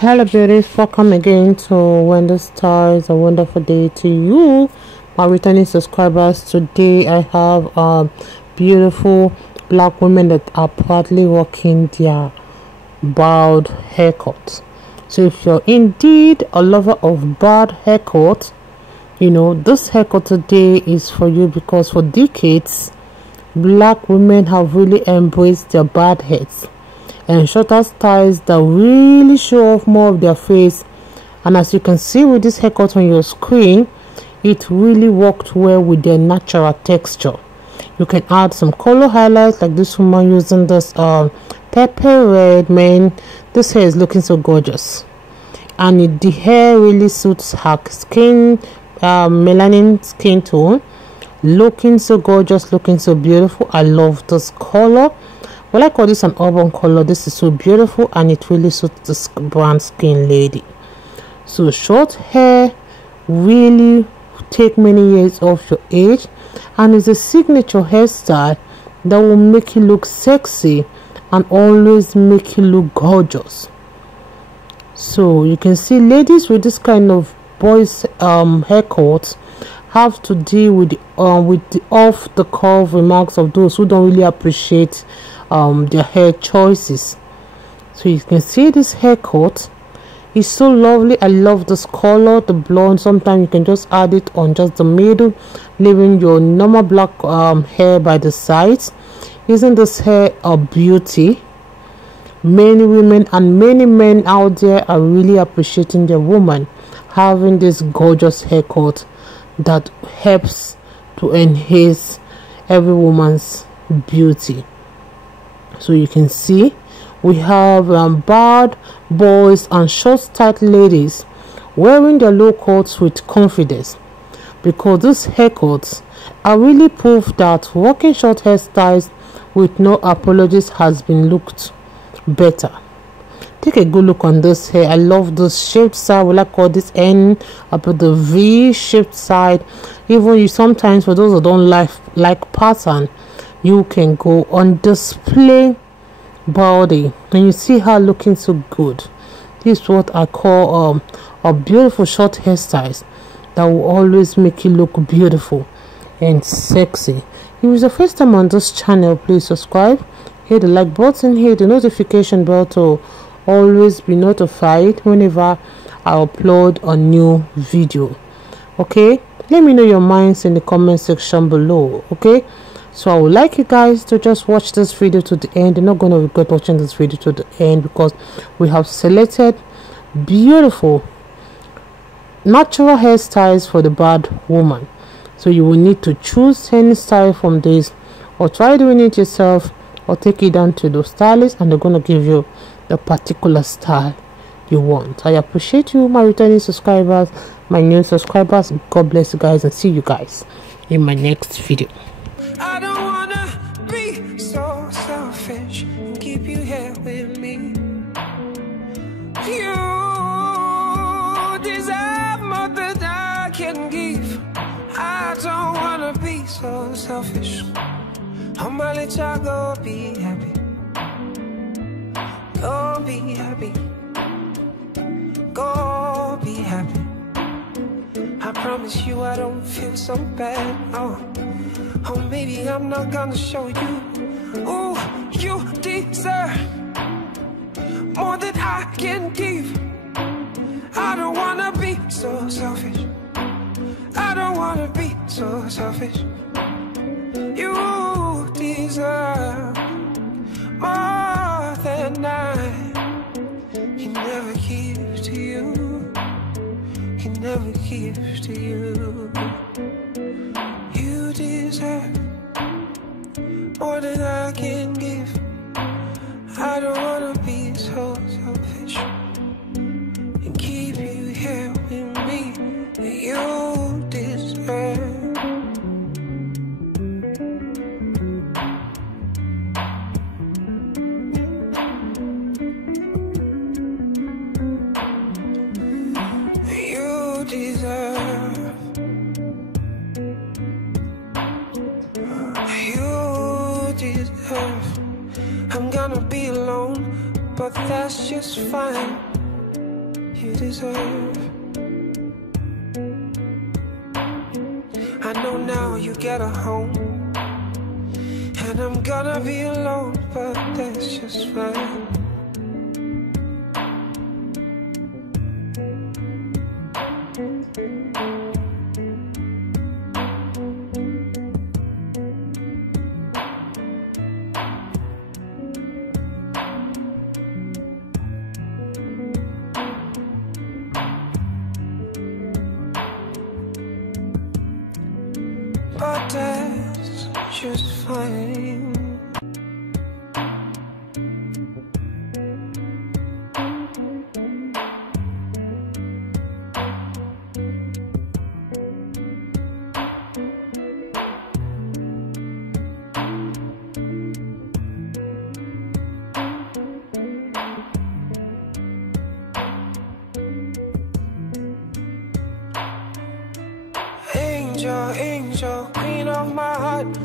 Hello beauties, welcome again to Wendy Styles. A wonderful day to you, my returning subscribers. Today I have beautiful black women that are proudly rocking their bald haircut. So if you're indeed a lover of bald haircut, you know this haircut today is for you, because for decades black women have really embraced their bald heads and shorter styles that really show off more of their face. And as you can see with this haircut on your screen, it really worked well with their natural texture. You can add some color highlights like this woman using this pepper red. Man, this hair is looking so gorgeous, and the hair really suits her skin, melanin skin tone. Looking so gorgeous, looking so beautiful. I love this color. Well, I call this an auburn color. This is so beautiful, and it really suits this brown skin lady. So short hair really take many years off your age, and it's a signature hairstyle that will make you look sexy and always make you look gorgeous. So you can see ladies with this kind of boys haircuts have to deal with the off the curve remarks of those who don't really appreciate their hair choices. So you can see this haircut is so lovely. I love this color, the blonde. Sometimes you can just add it on just the middle, leaving your normal black hair by the sides. Isn't this hair a beauty? Many women and many men out there are really appreciating their woman having this gorgeous haircut that helps to enhance every woman's beauty. So you can see we have bald boys and short tight ladies wearing their low cuts with confidence, because these haircuts are really proof that rocking short hairstyles with no apologies has been looked better. Take a good look on this hair. I love this shaped side. Will I call this N about the V shaped side? Even you sometimes, for those who don't like pattern, you can go on display body, and you see her looking so good. This is what I call a beautiful short hairstyles that will always make you look beautiful and sexy. If it's the first time on this channel, please subscribe, hit the like button, hit the notification bell to always be notified whenever I upload a new video. Okay, let me know your minds in the comment section below. Okay, so I would like you guys to just watch this video to the end. You're not going to regret watching this video to the end, because we have selected beautiful natural hairstyles for the bad woman. So you will need to choose any style from this, or try doing it yourself, or take it down to the stylist and they're going to give you the particular style you want. I appreciate you, my returning subscribers, my new subscribers. God bless you guys, and see you guys in my next video. I don't wanna be so selfish and keep you here with me. You deserve more than I can give. I don't wanna be so selfish. I'ma let y'all go be happy. Go be happy. Go be happy. I promise you I don't feel so bad. Oh, maybe I'm not gonna show you. Ooh, you deserve more than I can give. I don't wanna be so selfish. I don't wanna be so selfish. You deserve more than I can never give to you. Can never give to you. You deserve more than I can give. I don't wanna be so selfish and keep you here with me. You deserve. You deserve. You deserve. I'm gonna be alone, but that's just fine. you deserve. I know now you get a home, and I'm gonna be alone, but that's just fine. But that's just fine. Angel, angel, queen of my heart.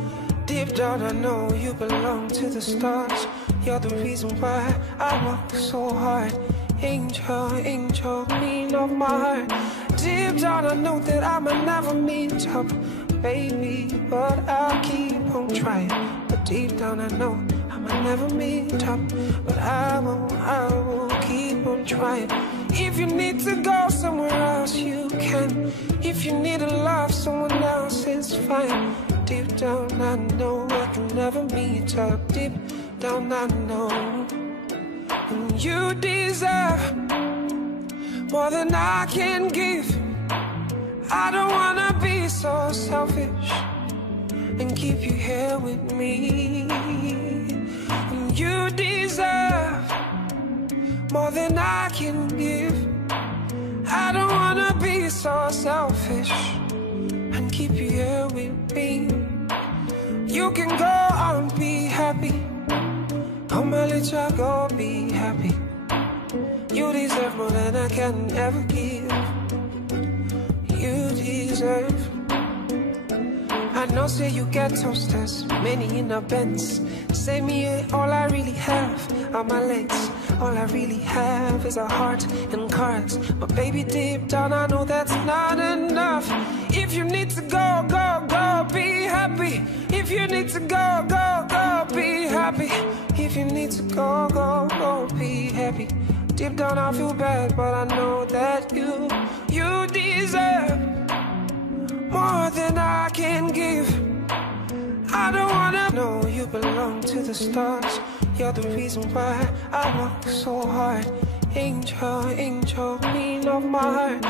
Deep down I know you belong to the stars. You're the reason why I work so hard. Angel, angel, queen of my heart. Deep down I know that I might never meet up, baby, but I'll keep on trying. But deep down I know I might never meet up, but I will keep on trying. If you need to go somewhere else, you can. If you need to love someone else, it's fine. Deep down I know I can never meet up. Deep down I know. And you deserve more than I can give. I don't wanna be so selfish and keep you here with me. And you deserve more than I can give. I don't wanna be so selfish and keep you here with me. You can go and be happy. Oh my little go be happy. You deserve more than I can ever give. You deserve. I know say you get toasters, many in a Benz. Say me all I really have are my legs. All I really have is a heart and cards. But baby, deep down I know that's not enough. If you need to go, go, go, be happy. If you need to go, go, go, be happy. If you need to go, go, go, be happy. Deep down I feel bad, but I know that you deserve more than I can give. I don't wanna know you belong to the stars. You're the reason why I work so hard. Angel, angel, queen of my heart.